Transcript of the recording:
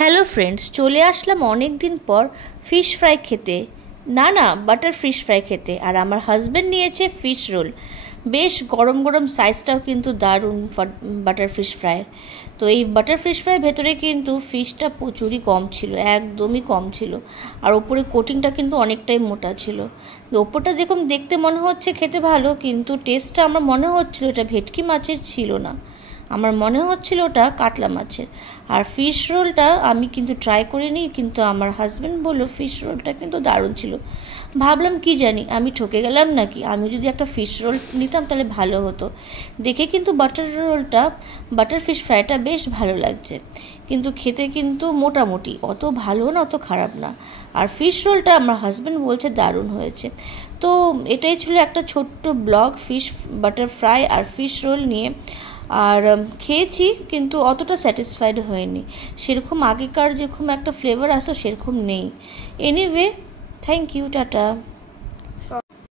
Hello friends, চলে আসলাম অনেক দিন পর ফিশ ফ্রাই খেতে। না বাটার ফিশ ফ্রাই খেতে। আর আমার হাজব্যান্ড নিয়েছে ফিশ রোল। বেশ গরম গরম, সাইজটাও কিন্তু দারুণ বাটার ফিশ ফ্রাইয়ের। তো এই বাটার ফিশ ফ্রাই ভেতরে কিন্তু ফিশটা প্রচুরই কম ছিল, একদমই কম ছিল। আর ওপরে কোটিংটা কিন্তু অনেকটাই মোটা ছিল। ওপরটা দেখুন, দেখতে মনে হচ্ছে খেতে ভালো, কিন্তু টেস্টটা আমার মনে হচ্ছিল এটা ভেটকি মাছের ছিল না, আমার মনে হচ্ছিল ওটা কাতলা মাছের। আর ফিশ রোলটা আমি কিন্তু ট্রাই করিনি, কিন্তু আমার হাজব্যান্ড বললো ফিশ রোলটা কিন্তু দারুণ ছিল। ভাবলাম কি জানি আমি ঠকে গেলাম নাকি, আমি যদি একটা ফিশ রোল নিতাম তাহলে ভালো হতো। দেখে কিন্তু বাটার ফিশ ফ্রাইটা বেশ ভালো লাগছে, কিন্তু খেতে কিন্তু মোটামুটি, অত ভালো না অত খারাপ না। আর ফিশ রোলটা আমার হাজব্যান্ড বলছে দারুণ হয়েছে। তো এটাই ছিল একটা ছোট্ট ব্লগ ফিশ বাটার ফ্রাই আর ফিশ রোল নিয়ে। আর খেয়েছি, কিন্তু অতটা স্যাটিসফাইড হয়নি, সেরকম আগেকার যেরকম একটা ফ্লেভার আসো সেরকম নেই। Anyway, thank you, tata.